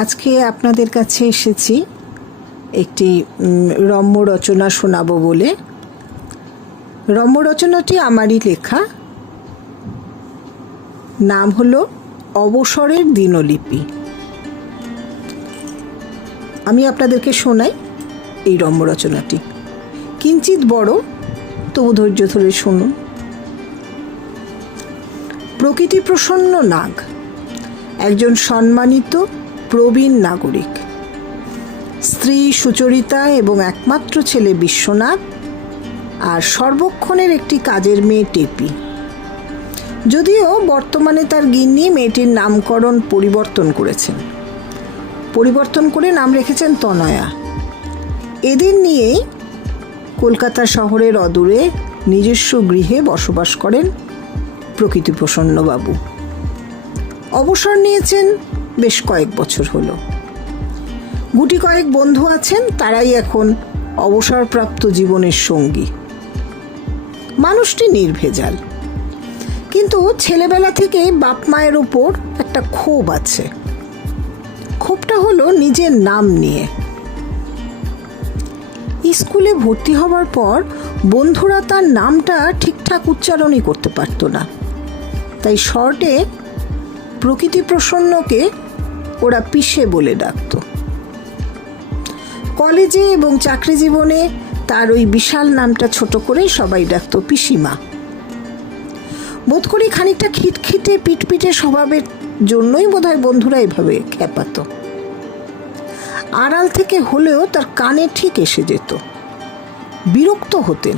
আজকে আপনাদের কাছে এসেছি একটি রম্য রচনা শোনাবো বলে। রম্য রচনাটি আমারই লেখা, নাম হলো অবসরের দিনলিপি। আমি আপনাদেরকে শোনাই এই রম্য রচনাটি, কিঞ্চিত বড়, তবু ধৈর্য ধরে শুনুন। প্রকৃতি প্রসন্ন নাগ, একজন সম্মানিত প্রবীণ নাগরিক, স্ত্রী সুচরিতা এবং একমাত্র ছেলে বিশ্বনাথ, আর সর্বক্ষণের একটি কাজের মেয়ে টেপি। যদিও বর্তমানে তার গিন্নি মেয়েটির নামকরণ পরিবর্তন করেছেন, পরিবর্তন করে নাম রেখেছেন তনয়া। এদের নিয়েই কলকাতা শহরের অদূরে নিজস্ব গৃহে বসবাস করেন প্রকৃতিপ্রসন্নবাবু। অবসর নিয়েছেন বেশ কয়েক বছর হলো। গুটি কয়েক বন্ধু আছেন, তারাই এখন অবসরপ্রাপ্ত জীবনের সঙ্গী। মানুষটি নির্ভেজাল, কিন্তু ছেলেবেলা থেকে বাপ মায়ের ওপর একটা ক্ষোভ আছে। ক্ষোভটা হলো নিজের নাম নিয়ে। স্কুলে ভর্তি হওয়ার পর বন্ধুরা তার নামটা ঠিকঠাক উচ্চারণই করতে পারত না, তাই শর্টে প্রকৃতিপ্রসন্নকে ওরা পিসে বলে ডাকত। কলেজে এবং চাকরি জীবনে তার ওই বিশাল নামটা ছোট করে সবাই ডাকত পিসিমা। বোধ করি খানিকটা খিটখিটে পিটপিটে স্বভাবের জন্যই বোধহয় বন্ধুরা এভাবে খেপাত। আড়াল থেকে হলেও তার কানে ঠিক এসে যেত, বিরক্ত হতেন।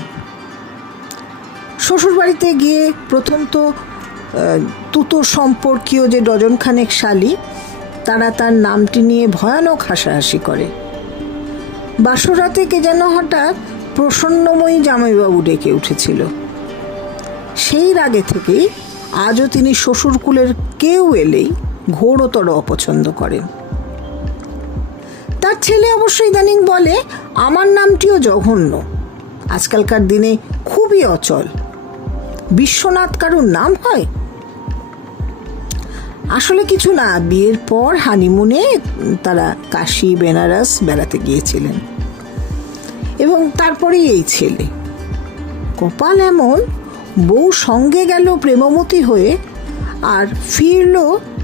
শ্বশুরবাড়িতে গিয়ে প্রথম তো তুতো সম্পর্কীয় যে ডজনখানেক শালি, তারা তার নামটি নিয়ে ভয়ানক হাসাহাসি করে। বাসরাতে কে যেন হঠাৎ প্রসন্নময়ী জামাইবাবু ডেকে উঠেছিল। সেই রাগে থেকেই আজও তিনি শ্বশুরকুলের কেউ এলেই ঘোরতর অপছন্দ করেন। তার ছেলে অবশ্য ইদানিং বলে, আমার নামটিও জঘন্য, আজকালকার দিনে খুবই অচল, বিশ্বনাথ কারুর নাম হয়? আসলে কিছু না, বিয়ের পর হানিমুনে তারা কাশী বেনারস বেড়াতে গিয়েছিলেন এবং তারপরেই এই ছেলে। কপাল এমন, বউ সঙ্গে গেল প্রেমমতী হয়ে আর ফিরল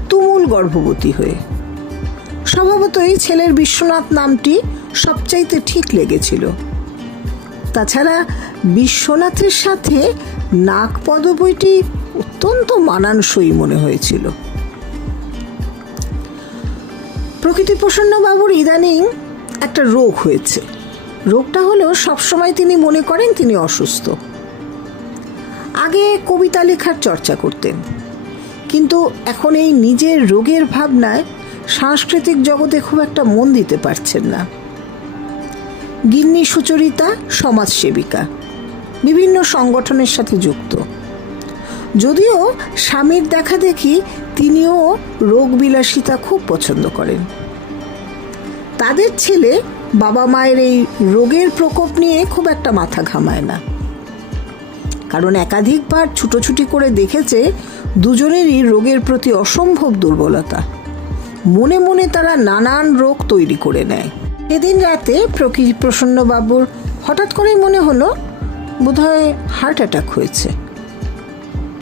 তুমুল গর্ভবতী হয়ে। স্বভাবতই ছেলের বিশ্বনাথ নামটি সবচাইতে ঠিক লেগেছিল। তাছাড়া বিশ্বনাথের সাথে নাগ পদবীটি অত্যন্ত মানানসই মনে হয়েছিল। প্রকৃতিপ্রসন্নবাবুর ইদানিং একটা রোগ হয়েছে। রোগটা হলো সবসময় তিনি মনে করেন তিনি অসুস্থ। আগে কবিতা লেখার চর্চা করতেন, কিন্তু এখন এই নিজের রোগের ভাবনায় সাংস্কৃতিক জগতে খুব একটা মন দিতে পারছেন না। গিন্নি সুচরিতা সমাজসেবিকা, বিভিন্ন সংগঠনের সাথে যুক্ত। যদিও স্বামীর দেখা দেখি তিনিও রোগ বিলাসিতা খুব পছন্দ করেন। তাদের ছেলে বাবা মায়ের এই রোগের প্রকোপ নিয়ে খুব একটা মাথা ঘামায় না, কারণ একাধিকবার ছুটোছুটি করে দেখেছে দুজনেরই রোগের প্রতি অসম্ভব দুর্বলতা। মনে মনে তারা নানান রোগ তৈরি করে নেয়। এদিন রাতে প্রসন্নবাবুর হঠাৎ করেই মনে হলো বোধহয় হার্ট অ্যাটাক হয়েছে।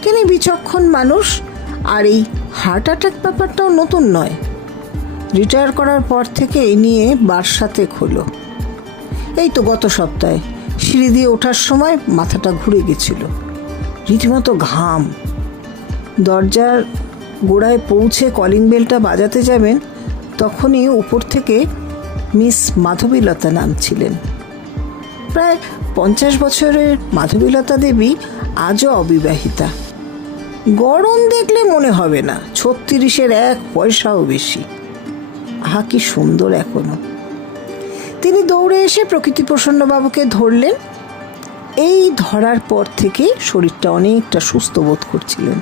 তিনি বিচক্ষণ মানুষ, আর এই হার্ট অ্যাটাক ব্যাপারটাও নতুন নয়। রিটায়ার করার পর থেকে এই নিয়ে বার্সাতে হলো। এই তো গত সপ্তাহে সিঁড়ি দিয়ে ওঠার সময় মাথাটা ঘুরে গেছিল, রীতিমতো ঘাম। দরজার গোড়ায় পৌঁছে কলিং বেলটা বাজাতে যাবেন, তখনই উপর থেকে মিস মাধবীলতা নামছিলেন। প্রায় 50 বছরের মাধবীলতা দেবী আজও অবিবাহিতা। গরম দেখলে মনে হবে না 36-এর 1 পয়সাও বেশি। আহা, কি সুন্দর এখনো। তিনি দৌড়ে এসে প্রকৃতিপ্রসন্নবাবুকে ধরলেন। এই ধরার পর থেকে শরীরটা অনেকটা সুস্থ বোধ করছিলেন।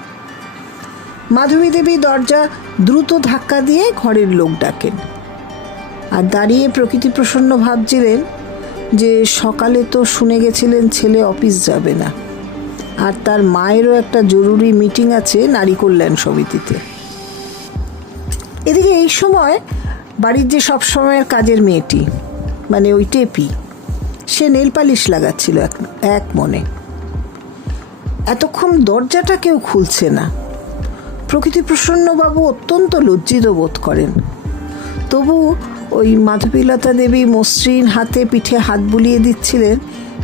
মাধবী দেবী দরজা দ্রুত ধাক্কা দিয়ে ঘরের লোক ডাকেন, আর দাঁড়িয়ে প্রকৃতিপ্রসন্ন ভাবছিলেন যে সকালে তো শুনে গেছিলেন ছেলে অফিস যাবে না, আর তার মায়েরও একটা জরুরি মিটিং আছে নারী কল্যাণ সমিতিতে। এদিকে এই সময় বাড়ির যে সবসময়ের কাজের মেয়েটি, মানে ওই টেপি, সে নেল পালিশ লাগাচ্ছিল এক মনে। এতক্ষণ দরজাটা কেউ খুলছে না। প্রকৃতিপ্রসন্নবাবু অত্যন্ত লজ্জিত বোধ করেন। তবু ওই মাধবীলতা দেবী মসৃণ হাতে পিঠে হাত বুলিয়ে দিচ্ছিলেন,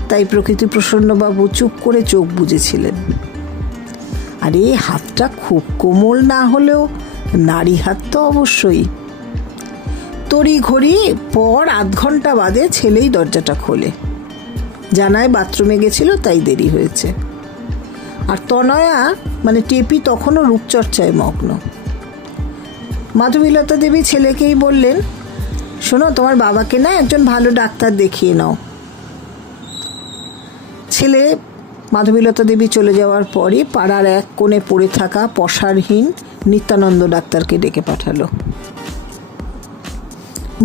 তাই প্রকৃতিপ্রসন্নবাবু চুপ করে চোখ বুজেছিলেন। আর এই হাতটা খুব কোমল না হলেও নারী হাত তো অবশ্যই। তড়ি ঘড়ি পর আধ ঘন্টা বাদে ছেলেই দরজাটা খোলে। জানায় বাথরুমে গেছিল, তাই দেরি হয়েছে। আর তনয়া মানে টেপি তখনও রূপচর্চায় মগ্ন। মাধবীলতা দেবী ছেলেকেই বললেন, শোনো, তোমার বাবাকে না একজন ভালো ডাক্তার দেখিয়ে নাও। ছেলে মাধবীলতা দেবী চলে যাওয়ার পরই পাড়ার এক কোণে পড়ে থাকা পসারহীন নিত্যানন্দ ডাক্তারকে ডেকে পাঠালো।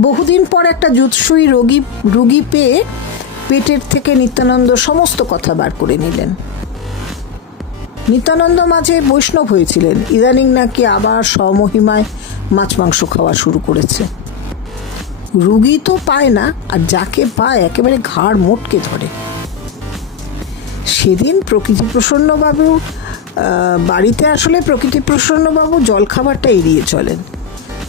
বহুদিন পর একটা জুৎসুই রুগী পেয়ে পেটের থেকে নিত্যানন্দ সমস্ত কথা বার করে নিলেন। নিত্যানন্দ মাঝে বৈষ্ণব হয়েছিলেন, ইদানিং নাকি আবার স্বমহিমায় মাছ মাংস খাওয়া শুরু করেছে। রুগী তো পায় না, আর যাকে পায় একেবারে ঘাড় মোটকে ধরে। সেদিন প্রকৃতিপ্রসন্নবাবু বাড়িতে আসলে প্রকৃতিপ্রসন্নবাবু জলখাবারটা এড়িয়ে চলেন,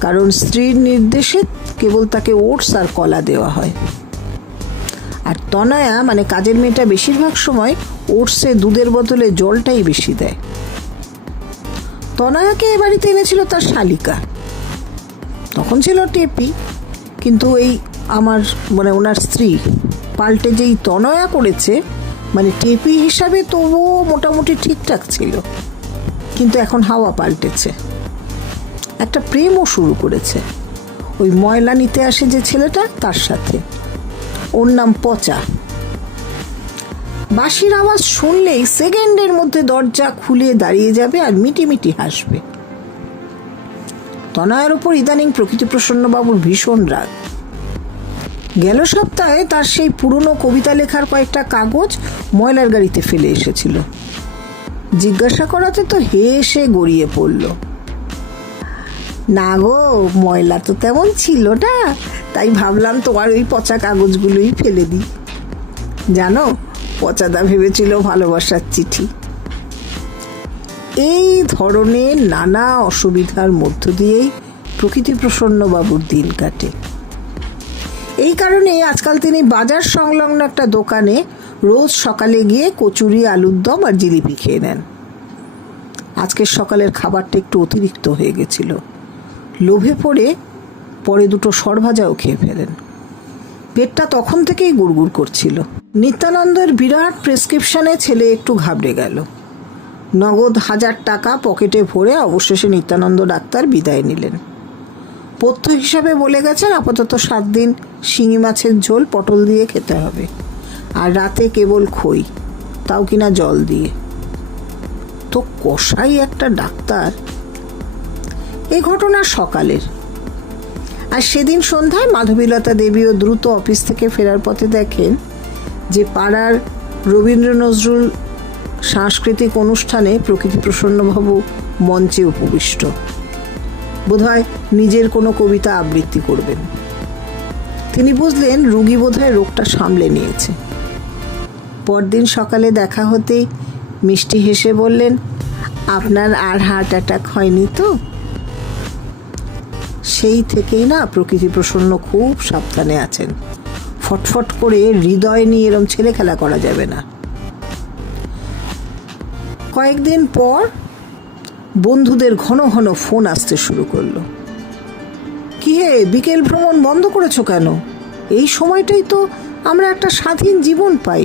কারণ স্ত্রীর নির্দেশে কেবল তাকে ওটস আর কলা দেওয়া হয়। আর তনয়া মানে কাজের মেয়েটা বেশিরভাগ সময় ওটসে দুধের বদলে জলটাই বেশি দেয়। তনয়াকে এ বাড়িতে এনেছিল তার শালিকা, তখন ছিল টেপি, কিন্তু এই আমার মানে ওনার স্ত্রী পাল্টে যেই তনয়া করেছে, মানে টেপি হিসাবে তবুও মোটামুটি ঠিকঠাক ছিল, কিন্তু এখন হাওয়া পাল্টেছে। একটা প্রেমও শুরু করেছে ওই ময়লা নিতে আসে যে ছেলেটা, তার সাথে। ওর নাম পচা। বাঁশির আওয়াজ শুনলেই সেকেন্ডের মধ্যে দরজা খুলে দাঁড়িয়ে যাবে আর মিটিমিটি হাসবে। তনয়ার উপর ইদানিং প্রকৃতিপ্রসন্নবাবুর ভীষণ রাগ। গেল সপ্তাহে তার সেই পুরনো কবিতা লেখার কয়েকটা কাগজ ময়লার গাড়িতে ফেলে এসেছিল। জিজ্ঞাসা করাতে তো হেসে গড়িয়ে পড়ল। না গো, ময়লা তো তেমন ছিল না, তাই ভাবলাম তোমার ওই পচা কাগজগুলোই ফেলে দিই। জানো, পচাদা ভেবেছিল ভালোবাসার চিঠি। এই ধরনের নানা অসুবিধার মধ্য দিয়েই প্রকৃতিপ্রসন্নবাবুর দিন কাটে। এই কারণে আজকাল তিনি বাজার সংলগ্ন একটা দোকানে রোজ সকালে গিয়ে কচুরি, আলুর দম আর জিলিপি খেয়ে নেন। আজকের সকালের খাবারটা একটু অতিরিক্ত হয়ে গেছিল। লোভে পরে দুটো সরভাজাও খেয়ে ফেলেন। পেটটা তখন থেকেই গুড়গুড় করছিল। নিত্যানন্দের বিরাট প্রেসক্রিপশনে ছেলে একটু ঘাবড়ে গেল। নগদ 1000 টাকা পকেটে ভরে অবশেষে নিত্যানন্দ ডাক্তার বিদায় নিলেন। পথ্য হিসাবে বলে গেছেন আপাতত 7 দিন শিঙি মাছের ঝোল পটল দিয়ে খেতে হবে, আর রাতে কেবল খই, তাও কিনা জল দিয়ে। তো কষাই একটা ডাক্তার। এই ঘটনা সকালের। আর সেদিন সন্ধ্যায় মাধবীলতা দেবীও দ্রুত অফিস থেকে ফেরার পথে দেখেন যে পাড়ার রবীন্দ্র নজরুল সাংস্কৃতিক অনুষ্ঠানে প্রকৃতিপ্রসন্নবাবু মঞ্চে উপবিষ্ট। বোধহয় নিজের কোনো কবিতা আবৃত্তি করবেন। তিনি বুঝলেন রুগী বোধহয় রোগটা সামলে নিয়েছে। পরদিন সকালে দেখা হতেই মিষ্টি হেসে বললেন, আপনার আর হার্ট অ্যাটাক হয়নি তো? সেই থেকেই না প্রকৃতিপ্রসন্ন খুব সাবধানে আছেন। ফটফট করে হৃদয় নিয়ে এরম ছেলে খেলা করা যাবে না। কয়েকদিন পর বন্ধুদের ঘন ঘন ফোন আসতে শুরু করলো। কি হে, বিকেল ভ্রমণ বন্ধ করেছো কেন? এই সময়টাই তো আমরা একটা স্বাধীন জীবন পাই।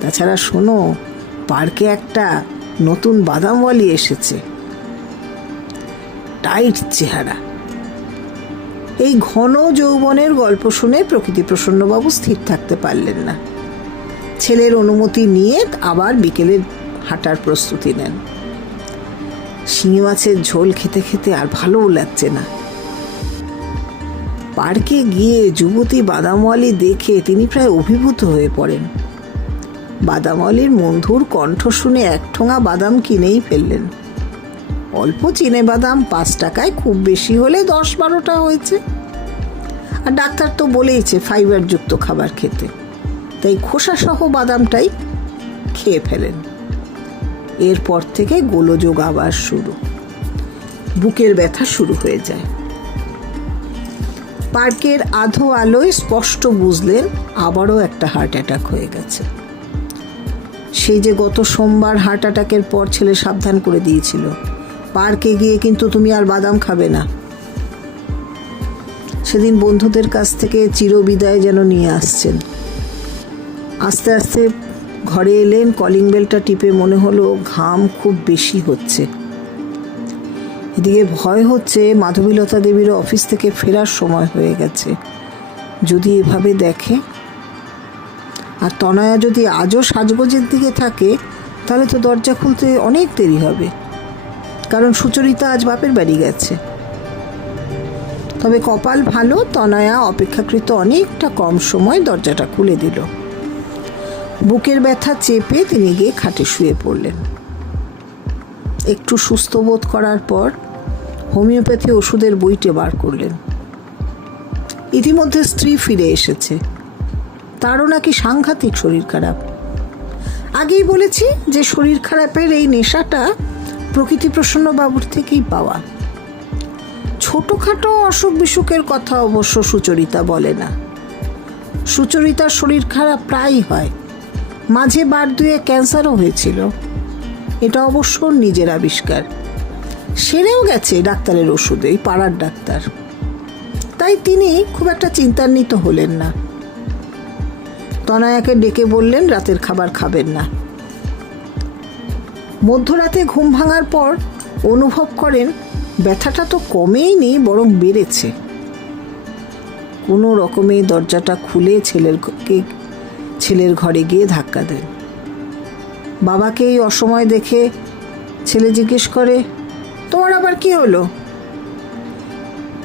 তাছাড়া শোনো, পার্কে একটা নতুন বাদামওয়ালি এসেছে, টাইট চেহারা। এই ঘন যৌবনের গল্প শুনে প্রকৃতিপ্রসন্নবাবু স্থির থাকতে পারলেন না। ছেলের অনুমতি নিয়ে আবার বিকেলের হাঁটার প্রস্তুতি নেন। শিঙি মাছের ঝোল খেতে খেতে আর ভালোও লাগছে না। পার্কে গিয়ে যুবতী বাদামওয়ালি দেখে তিনি প্রায় অভিভূত হয়ে পড়েন। বাদামওয়ালির মধুর কণ্ঠ শুনে 1 ঠোঙা বাদাম কিনেই ফেললেন। অল্প চিনে বাদাম 5 টাকায়, খুব বেশি হলে 10-12টা হয়েছে। আর ডাক্তার তো বলেইছে ফাইবারযুক্ত খাবার খেতে, তাই খোসাসহ বাদামটাই খেয়ে ফেলেন। এরপর থেকে গোলযোগ আবার শুরু, বুকের ব্যথা শুরু হয়ে যায়। পার্কের আধো আলোয় স্পষ্ট বুঝলেন আবারও একটা হার্ট অ্যাটাক হয়ে গেছে। সেই যে গত সোমবার হার্ট অ্যাটাকের পর ছেলে সাবধান করে দিয়েছিল, পার্কে গিয়ে কিন্তু তুমি আর বাদাম খাবে না। সেদিন বন্ধুদের কাছ থেকে চিরবিদায় যেন নিয়ে আসছেন। আস্তে আস্তে ঘরে এলেন, কলিং বেলটা টিপে মনে হলো ঘাম খুব বেশি হচ্ছে। এদিকে ভয় হচ্ছে মাধবীলতা দেবীর অফিস থেকে ফেরার সময় হয়ে গেছে, যদি এভাবে দেখে। আর তনয়া যদি আজও সাজগোজের দিকে থাকে তাহলে তো দরজা খুলতে অনেক দেরি হবে, কারণ সুচরিতা আজ বাপের বাড়ি গেছে। তবে কপাল ভালো, তনয়া অপেক্ষাকৃত অনেকটা কম সময় দরজাটা খুলে দিল। বুকের ব্যথা চেপে তিনি গিয়ে খাটে শুয়ে পড়লেন। একটু সুস্থ বোধ করার পর হোমিওপ্যাথি ওষুধের বইটে বার করলেন। ইতিমধ্যে স্ত্রী ফিরে এসেছে, তারও নাকি সাংঘাতিক শরীর খারাপ। আগেই বলেছি যে শরীর খারাপের এই নেশাটা প্রকৃতিপ্রসন্ন বাবুর থেকেই পাওয়া। ছোটখাটো অসুখ বিসুখের কথা অবশ্য সুচরিতা বলে না। সুচরিতার শরীর খারাপ প্রায়ই হয়, মাঝে বার দুয়ে ক্যান্সারও হয়েছিল, এটা অবশ্য নিজের আবিষ্কার। সেরেও গেছে ডাক্তারের ওষুধে, এই পাড়ার ডাক্তার। তাই তিনি খুব একটা চিন্তান্বিত হলেন না। তনয়াকে ডেকে বললেন রাতের খাবার খাবেন না। মধ্যরাতে ঘুম ভাঙার পর অনুভব করেন ব্যথাটা তো কমেইনি, বরং বেড়েছে। কোনো রকমে দরজাটা খুলে ছেলের ঘরে গিয়ে ধাক্কা দেন। বাবাকে এই অসময় দেখে ছেলে জিজ্ঞেস করে, তোমার আবার কি হলো?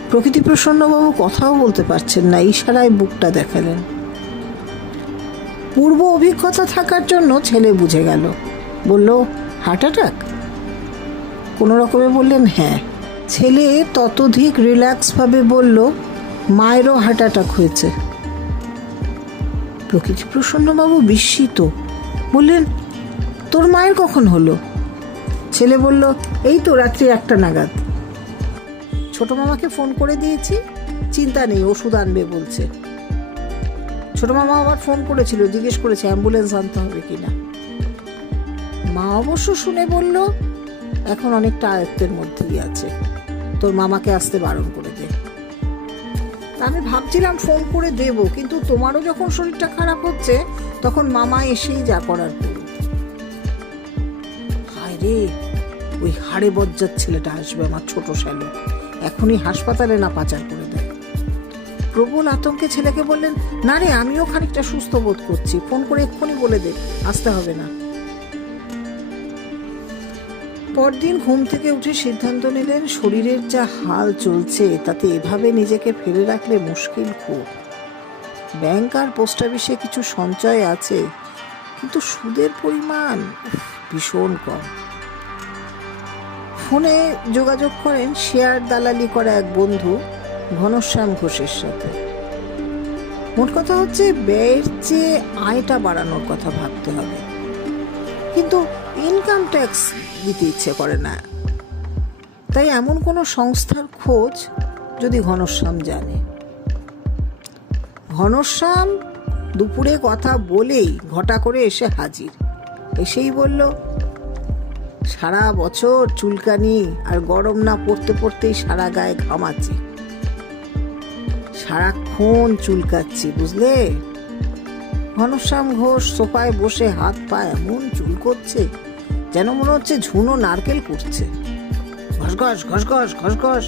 প্রকৃতিপ্রসন্নবাবু কথাও বলতে পারছেন না, ইশারায় বুকটা দেখালেন। পূর্ব অভিজ্ঞতা থাকার জন্য ছেলে বুঝে গেল, বলল হার্ট অ্যাটাক? কোনো রকমে বললেন হ্যাঁ। ছেলে ততোধিক রিল্যাক্সভাবে বলল মায়েরও হার্ট অ্যাটাক হয়েছে। প্রকৃতিপ্রসন্নবাবু বিস্মিত, বললেন তোর মায়ের কখন হলো? ছেলে বলল এই তো রাত্রি 1টা নাগাদ। ছোট মামাকে ফোন করে দিয়েছি, চিন্তা নেই, ওষুধ আনবে বলছে। ছোট মামা আবার ফোন করেছিল, জিজ্ঞেস করেছে অ্যাম্বুলেন্স আনতে হবে কিনা। মা অবশ্য শুনে বলল এখন অনেকটা আয়ত্তের মধ্যেই আছে, তোর মামাকে আসতে বারণ করে দে। আমি ভাবছিলাম ফোন করে দেব, কিন্তু তোমারও যখন শরীরটা খারাপ হচ্ছে তখন মামা এসেই যা করার করুক। হায় রে, ওই হাড়ে বজ্জার ছেলেটা আসবে, আমার ছোট শ্যালো, এখনই হাসপাতালে না পাচার করে দেয়। প্রবল আতঙ্কে ছেলেকে বললেন না রে, আমিও খানিকটা সুস্থ বোধ করছি, ফোন করে এক্ষুনি বলে দে আসতে হবে না। পরদিন ঘুম থেকে উঠে সিদ্ধান্ত নিলেন শরীরের যা হাল চলছে তাতে এভাবে নিজেকে ফেলে রাখলে মুশকিল খুব। ব্যাংক আর পোস্ট অফিসে কিছু সঞ্চয় আছে, কিন্তু সুদের পরিমাণ ভীষণ কম। ফোনে যোগাযোগ করেন শেয়ার দালালি করা এক বন্ধু ঘনশ্যাম ঘোষের সাথে। মোট কথা হচ্ছে ব্যয়ের চেয়ে আয়টা বাড়ানোর কথা ভাবতে হবে, কিন্তু ইনকাম ট্যাক্স দিতে ইচ্ছে করে না। তাই এমন কোনো সংস্থার খোঁজ যদি ঘনশ্যাম জানে। ঘনশ্যাম দুপুরে কথা বলেই ঘটা করে এসে হাজির। এসেই বলল সারা বছর চুলকানি আর গরম না পড়তে পড়তেই সারা গায়ে ঘামাচ্ছি, সারাক্ষণ চুলকাচ্ছি, বুঝলে? ঘনশ্যাম ঘোষ সোফায় বসে হাত পা এমন চুল করছে যেন মনে হচ্ছে ঝুনো নারকেল কুটছে। ঘসঘস ঘসঘস ঘসঘস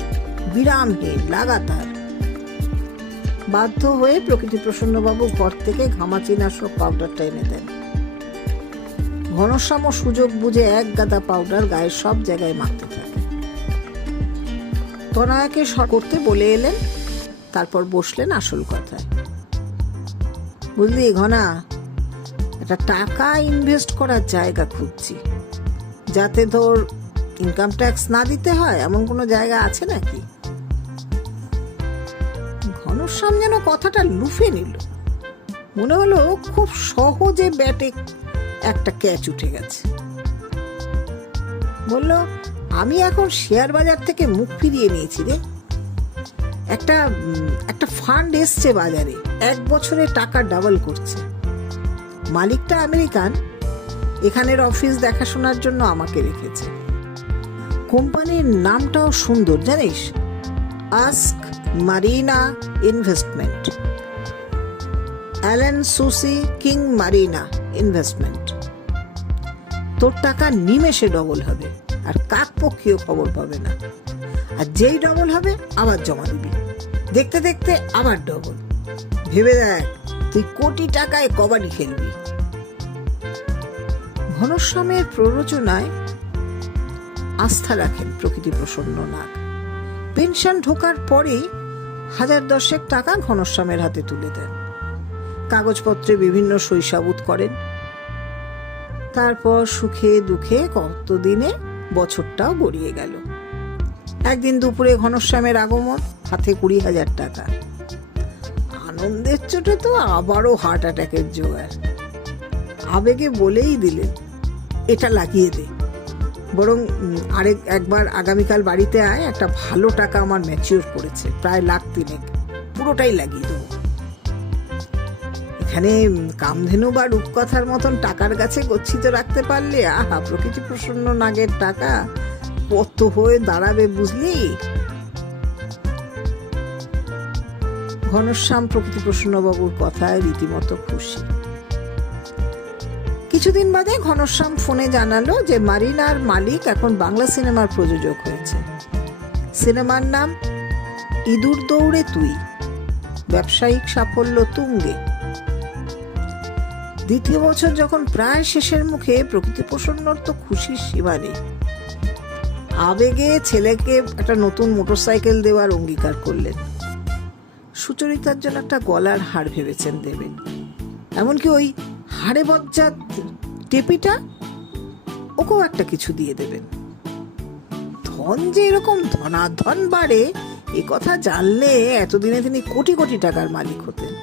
বিরামহীন, লাগাতার। বাধ্য হয়ে প্রকৃতিপ্রসন্নবাবু ঘর থেকে ঘামাচিনাশক পাউডারটা এনে দেন। ঘনশ্যামও সুযোগ বুঝে এক গাদা পাউডার গায়ের সব জায়গায় মাখতে থাকে। তনয়াকে করতে বলে এলেন, তারপর বসলেন আসল কথায়। বুঝলি ঘনা, একটা টাকা ইনভেস্ট করার জায়গা খুঁজছি, যাতে তোর ইনকাম ট্যাক্স না দিতে হয়, এমন কোনো জায়গা আছে নাকি? ঘনশ্যাম যেন কথাটা লুফে নিল। মনে হলো খুব সহজে ব্যাটে একটা ক্যাচ উঠে গেছে। বলল, আমি এখন শেয়ার বাজার থেকে মুখ ফিরিয়ে নিয়েছি রে। একটা ফান্ড এসছে বাজারে, 1 বছরে টাকা ডাবল করছে। মালিকটা আমেরিকান, এখানের অফিস দেখাশোনার জন্য আমাকে রেখেছে। কোম্পানির নামটাও সুন্দর জানিস, ask Marina investment, Allen Susie King Marina investment. তোর টাকা নিমেষে ডবল হবে, আর কাক পক্ষীয় খবর পাবে না। আর যেই ডবল হবে আবার জমা দিবি, দেখতে দেখতে আবার ডবল। ভেবে দেখ, তুই কোটি টাকায় কবাডি খেলবি। ঘনশ্যামের প্ররোচনায় আস্থা রাখেন প্রকৃতিপ্রসন্ন নাগ। পেনশন ঢোকার পরেই 1010 টাকা ঘনশ্যামের হাতে তুলে দেন। কাগজপত্রে বিভিন্ন সইসাবুত করেন। তারপর সুখে দুঃখে কতদিনে বছরটাও গড়িয়ে গেল। একদিন দুপুরে ঘনশ্যামের আগমন, হাতে 20,000 টাকা। আনন্দের চোটে তো আবারও হার্ট অ্যাটাকের জোগাড়। আবেগে বলেই দিলেন, এটা লাগিয়ে দে, বরং একবার আগামীকাল বাড়িতে আয়, একটা ভালো টাকা আমার ম্যাচিওর করেছে, প্রায় 1,03,000, পুরোটাই লাগিয়ে দেবো। এখানে কামধেনু বা রূপকথার মতন টাকার গাছে গচ্ছিত রাখতে পারলে আহা, প্রকৃতি প্রসন্ন নাগের টাকা কত হয়ে দাঁড়াবে বুঝলি। ঘনশ্যাম প্রকৃতি প্রসন্ন বাবুর কথায় রীতিমতো খুশি। কিছুদিন বাদে ঘনশ্যাম ফোনে জানালো যে মারিনার মালিক এখন বাংলা সিনেমার প্রযোজক হয়েছে। সিনেমার নাম ইঁদুর দৌড়ে তুই, ব্যবসায়িক সাফল্য তুঙ্গে। দ্বিতীয় বছর যখন প্রায় শেষের মুখে, প্রকৃতি প্রসন্নর তো খুশির সীমা নেই। আবেগে ছেলেকে একটা নতুন মোটরসাইকেল দেওয়ার অঙ্গীকার করলেন। সুচরিতার জন্য একটা গলার হার ভেবেছেন দেবেন, এমনকি ওই হাড়ে বজ্জাত টেপিটা ওকেও একটা কিছু দিয়ে দেবেন। ধন যে এরকম ধনাধন বাড়ে এ কথা জানলে এতদিনে তিনি কোটি কোটি টাকার মালিক হতেন।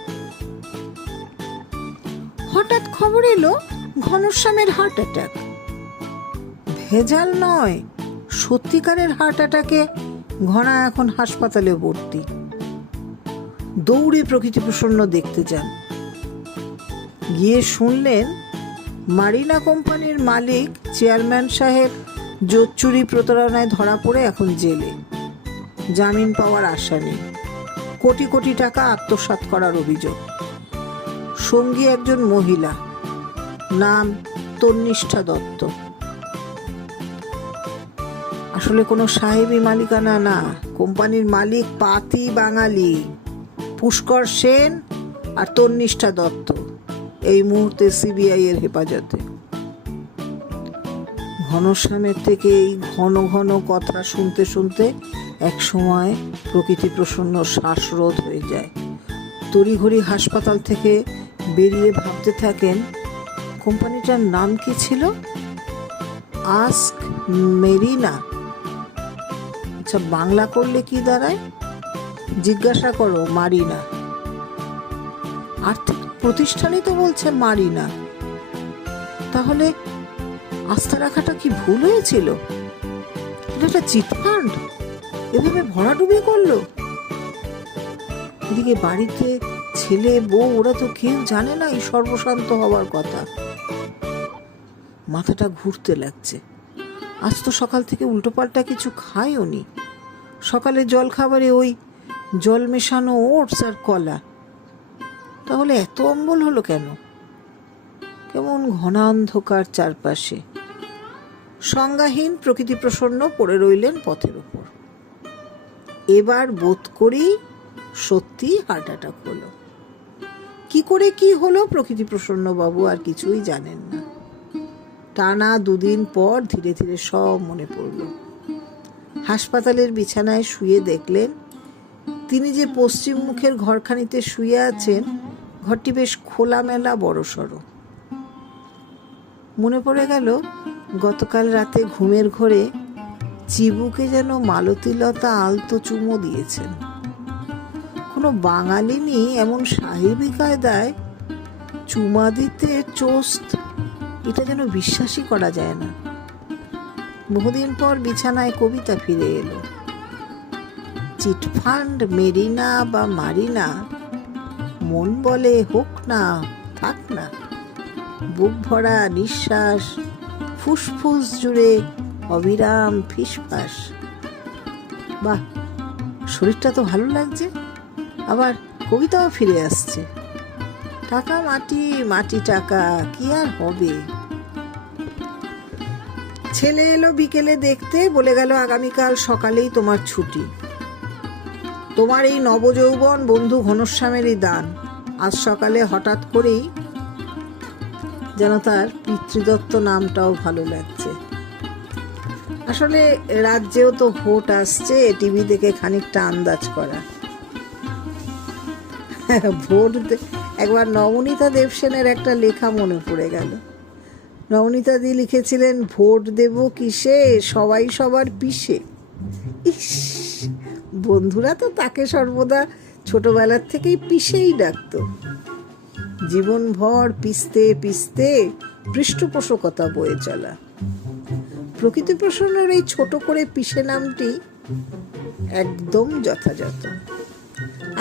হঠাৎ খবর এলো ঘনশ্যামের হার্ট অ্যাটাক। ভেজাল নয়, সত্যিকারের হার্ট অ্যাটাকে ঘনা এখন হাসপাতালে ভর্তি। দৌড়ে প্রকৃতি প্রসন্ন দেখতে যান। গিয়ে শুনলেন মারিনা কোম্পানির মালিক চেয়ারম্যান সাহেব জোর চুরি প্রতারণায় ধরা পড়ে এখন জেলে। জামিন পাওয়ার আশা নেই। কোটি কোটি টাকা আত্মসাৎ করার অভিযোগ। সঙ্গী একজন মহিলা, নাম তন্নিষ্ঠা দত্ত। আসলে কোনো সাহেবী মালিকানা না, কোম্পানির মালিক পাতি বাঙালি পুষ্কর সেন আর তন্নিষ্ঠা দত্ত এই মুহূর্তে সিবিআই এর হেফাজতে। ঘনশ্যামের থেকে এই ঘন ঘন কথা শুনতে শুনতে এক সময় প্রকৃতি প্রসন্ন শ্বাসরোধ হয়ে যায়। তড়িঘড়ি হাসপাতাল থেকে বেরিয়ে ভাবতে থাকেন, কোম্পানিটার নাম কি ছিল? আস্ক মেরিনা। আচ্ছা, বাংলা করলে কি দাঁড়ায়? জিজ্ঞাসা করো মারিনা। আর্থিক প্রতিষ্ঠানই তো বলছে মারিনা। তাহলে আস্থা রাখাটা কি ভুল হয়েছিল? এটা একটা চিটফান্ড, এভাবে ভরাডুবি করলো। এদিকে বাড়িতে ছেলে বউ ওরা তো কেউ জানে না এই সর্বশান্ত হওয়ার কথা। মাথাটা ঘুরতে লাগছে। আজ তো সকাল থেকে উল্টোপাল্টা কিছু খায়ও নি। সকালে জল খাবারে ওই জল মেশানো ওটস আর কলা। তাহলে এত অম্বল হলো কেন? কেমন ঘন অন্ধকার চারপাশে। সংজ্ঞাহীন প্রকৃতি প্রসন্ন পড়ে রইলেন পথের উপর। এবার বোধ করি সত্যি হার্ট অ্যাটাক হলো। কি করে কি হলো প্রকৃতি প্রসন্ন বাবু আর কিছুই জানেন না। টানা 2 দিন পর ধীরে ধীরে সব মনে পড়ল। হাসপাতালের বিছানায় শুয়ে দেখলেন তিনি যে পশ্চিম মুখের ঘরখানিতে শুয়ে আছেন, ঘরটি বেশ খোলামেলা বড়সড়। মনে পড়ে গেল গতকাল রাতে ঘুমের ঘোরে চিবুকে যেন মালতীলতা আলতো চুমো দিয়েছেন। কোনো কোনো বাঙালিনি এমন সাহেবী কায়দায় চুমা দিতে চোস্ত, এটা যেন বিশ্বাসই করা যায় না। বহুদিন পর বিছানায় কবিতা ফিরে এলো। চিটফান্ড মেরিনা বা মারিনা, মন বলে হোক না থাক না, বুক ভরা নিঃশ্বাস, ফুসফুস জুড়ে অবিরাম ফিসফাস। বাহ, শরীরটা তো ভালো লাগছে, আবার কবিতাও ফিরে আসছে। টাকা মাটি, মাটি টাকা, কি আর হবে। ছেলে এলো বিকেলে দেখতে, বলে গেল আগামীকাল সকালেই তোমার ছুটি। তোমার এই নবযৌবন বন্ধু ঘনশ্যামেরই দান। আজ সকালে হঠাৎ করেই যেন তার পিতৃদত্ত নামটাও ভালো লাগছে। আসলে রাজ্যেও তো ভোট আসছে, টিভি দেখে খানিকটা আন্দাজ করা। ভোট একবার নবনীতা দেবসেনের একটা লেখা মনে পড়ে গেল। নবনীতা দি লিখেছিলেন, ভোট দেব কিসে, সবাই সবার পিষে। ইস, বন্ধুরা তো তাকে সর্বদা ছোটবেলার থেকেই পিষেই ডাকতো। জীবনভর পিষতে পিষতে পৃষ্ঠপোষকতা বয়ে চলা। প্রকৃতিপ্রসন্নের এই ছোট করে পিষে নামটি একদম যথাযথ।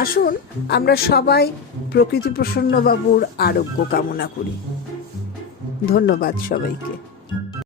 আসুন আমরা সবাই প্রকৃতিপ্রসন্ন বাবুর আরোগ্য কামনা করি। ধন্যবাদ সবাইকে।